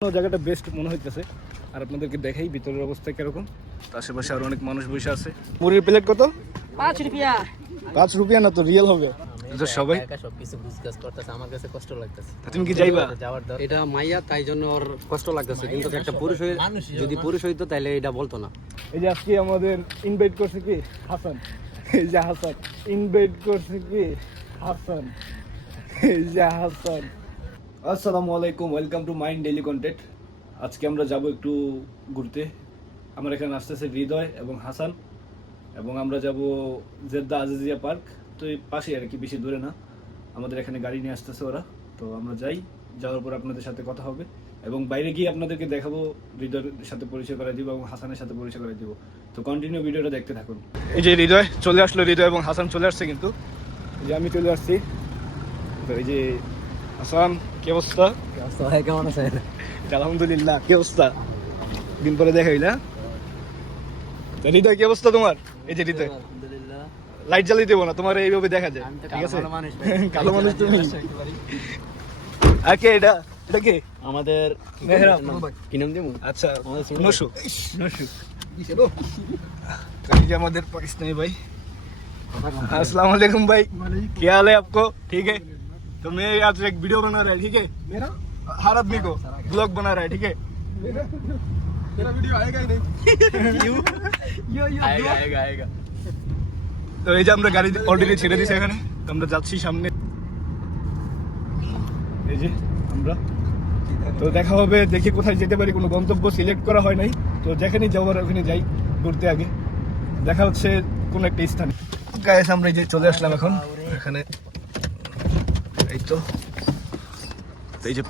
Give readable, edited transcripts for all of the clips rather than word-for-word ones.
জায়গাটা বেস্ট মনে হইতেছে। আর আপনাদেরকে দেখাই ভিতরের অবস্থা কিরকম। আশেপাশে আর অনেক মানুষ বসে আছে। মুড়ির প্লেট কত? 5 রুপিয়া। 5 রুপিয়া না তো রিয়েল হবে তো সবাই সবকিছু বুঝগাছ করতেছে, আমার কাছে কষ্ট লাগতেছে। তুমি কি যাইবা? এটা মাইয়া, তাই জন্য ওর কষ্ট লাগতেছে, কিন্তু একটা পুরুষ হয়ে যদি পুরুষ হইতো তাহলে এটা বলতো না। এই যে আজকে আমাদের ইনভাইট করছে কি হাসান, এই যে হাসান ইনভাইট করছে কি হাসান, এই যে হাসান। আসসালামু আলাইকুম, welcome to mind daily content. আজকে আমরা যাব একটু ঘুরতে। আমার এখানে আসতেছে হৃদয় এবং হাসান, এবং আমরা যাব জেদ্দা আজিজিয়া পার্ক। তো এই পাশে আর কি, বেশি দূরে না। আমাদের এখানে গাড়ি নিয়ে আসতেছে ওরা, তো আমরা যাই। যাওয়ার পর আপনাদের সাথে কথা হবে এবং বাইরে গিয়ে আপনাদেরকে দেখাবো, হৃদয়ের সাথে পরিচয় করাই দিব এবং হাসানের সাথে পরিচয় করাই দিব। তো কন্টিনিউ ভিডিওটা দেখতে থাকুন। এই যে হৃদয় চলে আসলো, হৃদয় এবং হাসান চলে আসছে, কিন্তু এই যে আমি চলে আসছি। তো এই যে হাসান, কি অবস্থা? কেমন আছে? আলহামদুলিল্লাহ। কি অবস্থা? দিন পরে দেখা হইলা। হৃদয় কি অবস্থা তোমার? এই যে হৃদয়, লাইট জ্বালিয়ে দেবো না, তোমার এইভাবে দেখা যায়, ঠিক আছে? কালো মানুষ তুমি। আকে এটা এটা কে? আমাদের মেহরাব। কি নাম দেবো? আচ্ছা, নশু নশু। तो ये हमारे पाकिस्तानी भाई। अस्सलाम वालेकुम भाई, क्या हाल है आपको? ठीक है, तो मैं आज एक वीडियो बना रहा है, ठीक है? मेरा हर आदमी को ब्लॉग बना रहा है, ठीक है? मेरा वीडियो आएगा ही नहीं। आएगा। তো এই যে আমরা গাড়ি অলরেডি ছেড়ে দিয়েছি এখানে, তো আমরা যাচ্ছি সামনে। এই যে আমরা, তো দেখা হবে, দেখি কোথায় যেতে পারি। কোনো গন্তব্য সিলেক্ট করা হয় নাই, তো যেখানেই যাওয়ার ওখানে যাই ঘুরতে। আগে দেখা হচ্ছে কোন একটা স্থানে। গাইস আমরা এই যে চলে আসলাম এখন এখানে, এই তো এই যে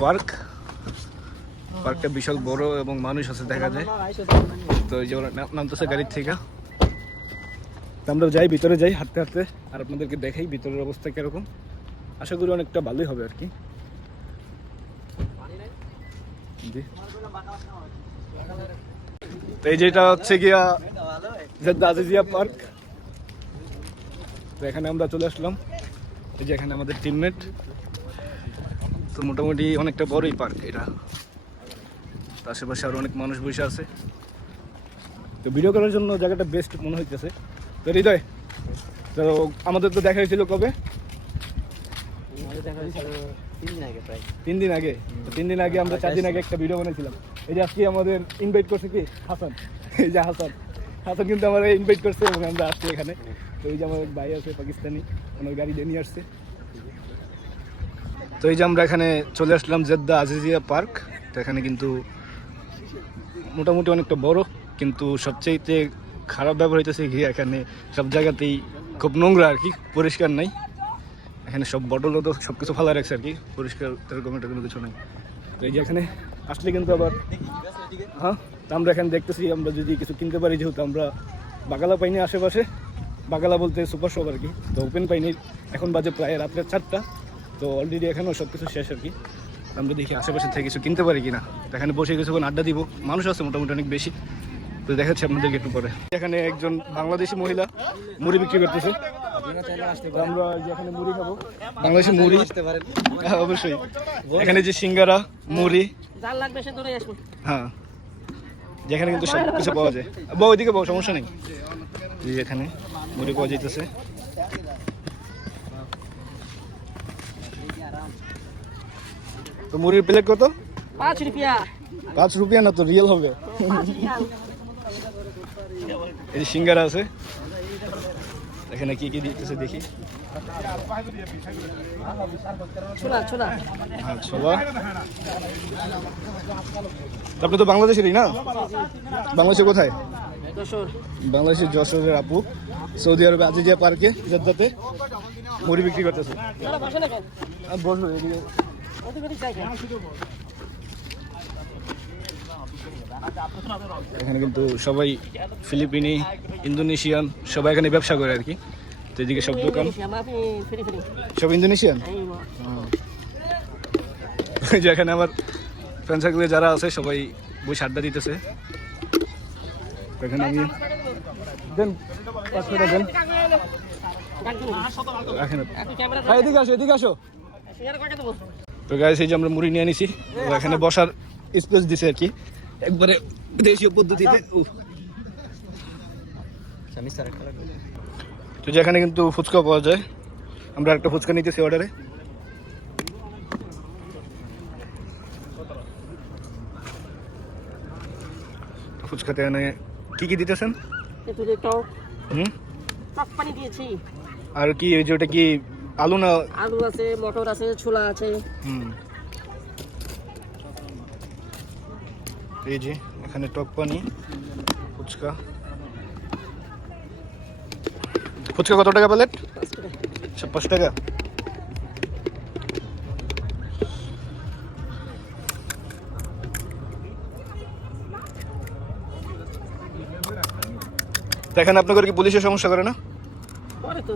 পার্কটা বিশাল বড় এবং মানুষ আছে দেখা যায়। তো এই যে ওরা নামতেছে গাড়ির থেকে, তো আমরা যাই, ভিতরে যাই হাঁটতে হাঁটতে, আর আপনাদেরকে দেখাই ভিতরের অবস্থা কিরকম। আশা করি অনেকটা ভালোই হবে আর কি। তো এই যেটা হচ্ছে গিয়া জেদ্দা আজিজিয়া পার্ক। তো এখানে আমরা চলে আসলাম, এই যে এখানে আমাদের টিমমেট। তো মোটামুটি অনেকটা বড়ই পার্ক এটা, আশেপাশে আর অনেক মানুষ বসে আছে। তো ভিডিও করার জন্য জায়গাটা বেস্ট মনে হইতেছে। তো হৃদয়, তো আমাদের তো দেখা হয়েছিল কবে? 3 দিন আগে। তো 3 দিন আগে আমরা 4 দিন আগে একটা ভিডিও বানিয়েছিলাম। এই যে আজকে আমাদের ইনভাইট করছে কি হাসান, এই যে হাসান কিন্তু আমার ইনভাইট করছে এবং আমরা আসছি এখানে। তো এই যে আমার ভাই আছে পাকিস্তানি, ওনার গাড়ি নিয়ে আসছে। তো এই যে আমরা এখানে চলে আসলাম জেদ্দা আজিজিয়া পার্ক। তো এখানে কিন্তু মোটামুটি অনেকটা বড়, কিন্তু সবচাইতে খারাপ ব্যবহার হইতেছে কি, এখানে সব জায়গাতেই খুব নোংরা আর কি, পরিষ্কার নাই। এখানে সব বটলও তো সব কিছু ফালা রাখছে আর কি, পরিষ্কার এরকম একটা কোনো কিছু নেই। তো এই যে এখানে আসলে কিন্তু আবার হ্যাঁ, তো আমরা এখানে দেখতেছি আমরা যদি কিছু কিনতে পারি, যেহেতু আমরা বাগালা পাইনি আশেপাশে, বাগালা বলতে সুপার শপ আর কি। তো ওপেন পাইনি, এখন বাজে প্রায় রাত্রে 4টা। তো অলরেডি এখানেও সব কিছু শেষ আর কি। আমরা দেখি আশেপাশে থেকে কিছু কিনতে পারি কিনা। তো এখানে বসে কিছুক্ষণ আড্ডা দিব, মানুষ আছে মোটামুটি অনেক বেশি। তো দেখাচ্ছি আপনাদেরকে একটু পরে। এখানে একজন বাংলাদেশি মহিলা মুড়ি বিক্রি করতেছে। আমরা এখানে মুড়ি খাবো, বাংলাদেশি মুড়ি অবশ্যই। এখানে যে সিঙ্গারা, মুড়ি, হ্যাঁ, যেখানে কিন্তু সব কিছু পাওয়া যায়। বউ ওইদিকে বউ, সমস্যা নেই। এখানে মুড়ি পাওয়া যাইতেছে। তো মুড়ির প্লেট কত? 5 রুপিয়া। 5 রুপিয়া না তো রিয়েল হবে। এই সিঙ্গারা আছে, এখানে কি কি দিতেছে দেখি। ছোলা। হ্যাঁ, ছোলা। আপনি তো বাংলাদেশেরই না? বাংলাদেশের কোথায়? বাংলাদেশের যশোরের আপু সৌদি আরবে আজিজিয়া পার্কে জেদ্দাতে মুড়ি বিক্রি করতেছে। বসো এদিকে। এখানে কিন্তু সবাই ফিলিপিনি, ইন্দোনেশিয়ান, সবাই এখানে ব্যবসা করে আর কি। তো এদিকে সব দোকান সব ইন্দোনেশিয়ান। যেখানে আমার ফ্রেন্ড সার্কেলে যারা আছে সবাই বসে আড্ডা দিতেছে। এখানে আমি দেন 500 টাকা দেন। এদিকে আসো। তো গাইস এই যে আমরা মুড়ি নিয়ে আনিছি, এখানে বসার স্পেস দিছে আর কি, একবারে দেশীয় পদ্ধতিতে। তো যেখানে কিন্তু ফুচকা পাওয়া যায়, আমরা একটা ফুচকা নিতেছি অর্ডারে। ফুচকাতে এখানে কি কি দিতেছেন? একটু যে টক হুম, টক পানি দিয়েছি, আর কি ওই যে ওটা কি আলু না? আলু আছে, মটর আছে, ছোলা আছে। হুম, এই যে এখানে টক পানি, ফুচকা। ফুচকা কত টাকা প্লেট? 5 টাকা। তো এখানে আপনাদের কি পুলিশের সমস্যা করে না? পরে তো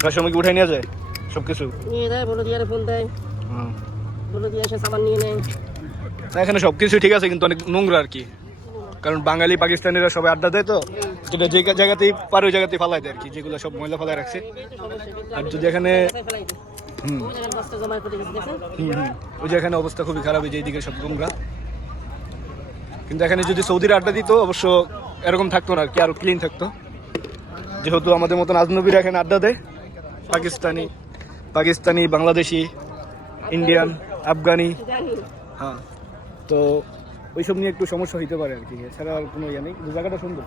প্রায় সময় কি উঠাই নিয়ে যায় সবকিছু? নিয়ে যায়, বলে দিয়ে ফোন দেয়, হুম। বলে দিয়ে এসে সামান নিয়ে নেয়। না, এখানে সবকিছু ঠিক আছে কিন্তু অনেক নোংরা আর কি, কারণ বাঙালি পাকিস্তানিরা সবাই আড্ডা দেয়, তো যেটা যে জায়গাতেই পারে ওই জায়গাতেই ফালাই দেয় আর কি, যেগুলো সব ময়লা ফালাই রাখছে। আর যদি এখানে ফেলাই দেয়। হুম ওই জায়গায় বস্তা জমা করে গেছে, দেখেন? ওই যে এখানে অবস্থা খুবই খারাপ, এই যে এইদিকে সব নোংরা। কিন্তু এখানে যদি সৌদির আড্ডা দিত অবশ্য এরকম থাকতো না আর কি, আরো ক্লিন থাকতো। যেহেতু আমাদের মতন আজনবীরা এখানে আড্ডা দেয়, পাকিস্তানি, বাংলাদেশি, ইন্ডিয়ান, আফগানি, জানি। হ্যাঁ, তো ওইসব নিয়ে একটু সমস্যা হইতে পারে আর কি, এছাড়া আর কোনো ইয়ে নেই। কিন্তু জায়গাটা সুন্দর,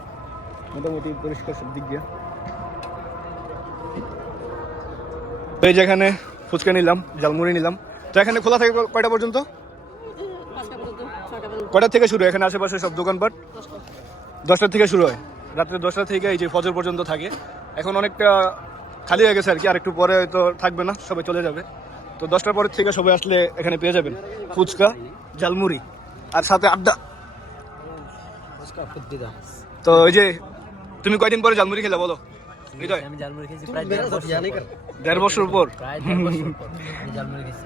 মোটামুটি পরিষ্কার সব দিক দিয়ে। তো এই যেখানে ফুচকা নিলাম, ঝালমুড়ি নিলাম। তো এখানে খোলা থাকে কয়টা পর্যন্ত? 5টা পর্যন্ত, 6টা পর্যন্ত। কয়টা থেকে শুরু? এখানে আশেপাশে সব দোকানপাট 10টা। 10টা থেকে শুরু হয়, রাত্রে 10টা থেকে এই যে ফজর পর্যন্ত থাকে। এখন অনেকটা খালি হয়ে গেছে আর কি, আর একটু পরে হয়তো থাকবে না, সবাই চলে যাবে। তো 10টার পরের থেকে সবাই আসলে এখানে পেয়ে যাবেন ফুচকা, ঝালমুড়ি আর সাথে আড্ডা। তো ওই যে তুমি কয়দিন পরে ঝালমুড়ি খেলে বলো হৃদয়? আমি জালমুড়ি খেয়েছি প্রায় 1.5 বছর পর। প্রায় 1.5 বছর পর আমি জালমুড়ি খেয়েছি।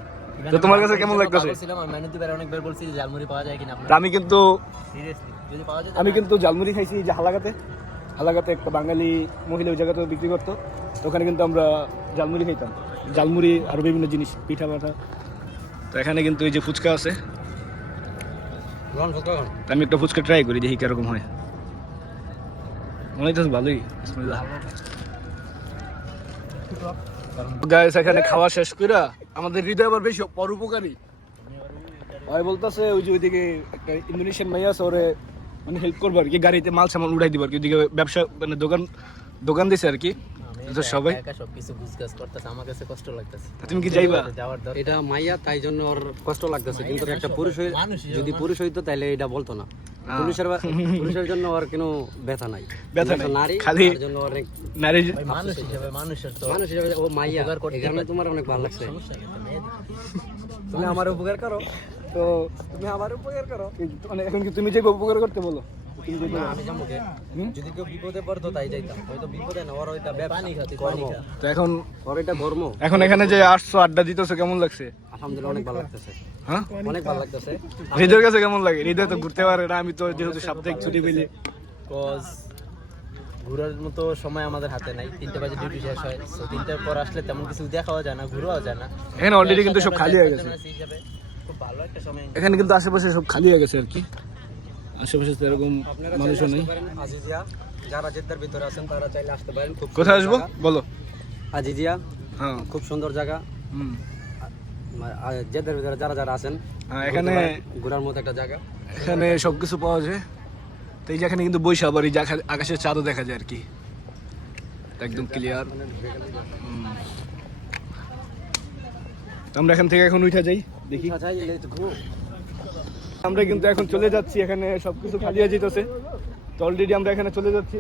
তো তোমার কাছে কেমন লাগতেছে? ছিলাম আমি মাইনুদ্দিনের অনেকবার বলছি যে জালমুড়ি পাওয়া যায় কিনা তা আপনার, আমি কিন্তু সিরিয়াসলি যদি পাওয়া যায় আমি কিন্তু ঝালমুড়ি খাইছি যে হালাগাতে একটা বাঙালি মহিলা ওই জায়গাতে বিক্রি করতো, তো ওখানে কিন্তু আমরা ঝালমুড়ি খাইতাম, ঝালমুড়ি আর বিভিন্ন জিনিস, পিঠা পাঠা। তো এখানে কিন্তু এই যে ফুচকা আছে, তো আমি একটা ফুচকা ট্রাই করি, দেখি কিরকম হয়। মনে হইতেছে ভালোই। বিসমিল্লাহ। গাইস, এখানে খাওয়া শেষ কইরা আমাদের হৃদয় আবার বেশি পরোপকারী ভাই বলতেছে, ওই যে ওইদিকে একটা ইন্দোনেশিয়ান মাইয়া আছে, ওরে মানে হেল্প করবো আর কি, গাড়িতে মাল সামান উঠাই দিব আর কি। ওইদিকে ব্যবসা মানে দোকান দিছে আর কি, তো সবাই একা সবকিছু গুছগাছ করতেছে, আমার কাছে কষ্ট লাগতেছে। তুমি কি যাইবা? যাওয়ার দরকার। এটা মাইয়া তাই জন্য ওর কষ্ট লাগতেছে, কিন্তু একটা পুরুষ যদি পুরুষ হইতো তাহলে এটা বলতো না। পুরুষের জন্য ওর কোনো ব্যথা নাই, ব্যথা একটা নাই, নারী খালি তার জন্য অনেক নারী। মানুষ হিসেবে ও মাইয়া, এই কারণে তোমার অনেক ভালো লাগছে। তুমি আমার উপকার করো, তো তুমি আমার উপকার করো। মানে এখন কি তুমি যে উপকার করতে বলো? তুমি যাইবা? না, আমি যাবো কে? যদি কেউ বিপদে পড়তো তাই যাইতাম, হয়তো বিপদে না, ওর ওইটা পানি খাতে কর্ম, তো এখন ওর এটা ধর্ম। এখন এখানে যে আসছো, আড্ডা দিতেছো, কেমন লাগছে? আলহামদুলিল্লাহ অনেক ভালো লাগতেছে, হ্যাঁ, অনেক ভালো লাগতেছে। হৃদয়ের কাছে কেমন লাগে? হৃদয় তো ঘুরতে পারে না, আমি তো যেহেতু সাপ্তাহিক ছুটি পেলি। কজ ঘোরার মতো সময় আমাদের হাতে নাই, 3টা বাজে ডিউটি শেষ হয়, তো 3টার পর আসলে তেমন কিছু দেখাও যায় না, ঘুরাও যায় না। এখানে অলরেডি কিন্তু সব খালি হয়ে গেছে, হিসাবে খুব ভালো একটা সময়। এখানে কিন্তু আশেপাশে সব খালি হয়ে গেছে আর কি, আশেপাশে তো এরকম আপনারা মানুষও নেই। আজিজিয়া যারা জেদ্দার ভিতরে আছেন তারা চাইলে আসতে পারেন। খুব কোথায় আসবো বলো? আজিজিয়া হ্যাঁ, খুব সুন্দর জায়গা। হুম, জেদ্দার ভিতরে যারা আছেন হ্যাঁ, এখানে ঘোরার মতো একটা জায়গা। এখানে সবকিছু পাওয়া যায়। তো এই যে এখানে কিন্তু বৈশা আবার এই যে আকাশের চাঁদও দেখা যায় আর কি, একদম ক্লিয়ার। আমরা এখান থেকে এখন উঠে যাই, দেখি। আমরা কিন্তু এখন চলে যাচ্ছি, এখানে সবকিছু খালি হয়ে যেতেছে, তো অলরেডি আমরা এখানে চলে যাচ্ছি।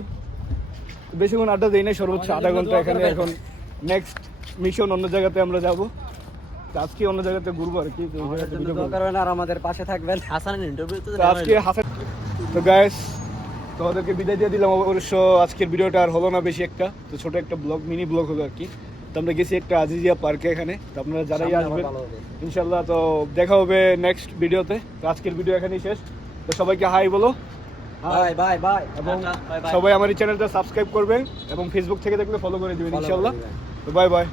বেশিক্ষণ আড্ডা দেই নাই, সর্বোচ্চ আধা ঘন্টা এখানে। এখন নেক্সট মিশন অন্য জায়গাতে আমরা যাব, আজকে অন্য জায়গাতে ঘুরবো আর কি। আর আমাদের পাশে থাকবেন। হাসানের ইন্টারভিউ তো আজকে হাসান। তো গাইস, তোমাদেরকে বিদায় দিয়ে দিলাম। অবশ্য আজকের ভিডিওটা আর হলো না বেশি একটা, তো ছোট একটা ব্লগ, মিনি ব্লগ হলো আর কি। তো আমরা গেছি একটা আজিজিয়া পার্কে এখানে, তো আপনারা যারাই আসবেন ইনশাল্লাহ তো দেখা হবে নেক্সট ভিডিওতে। তো আজকের ভিডিও এখানেই শেষ, তো সবাইকে হাই বলো, বাই বাই বাই, এবং সবাই আমার এই চ্যানেলটা সাবস্ক্রাইব করবেন এবং ফেসবুক থেকে দেখলে ফলো করে দিবেন ইনশাল্লাহ। তো বাই বাই।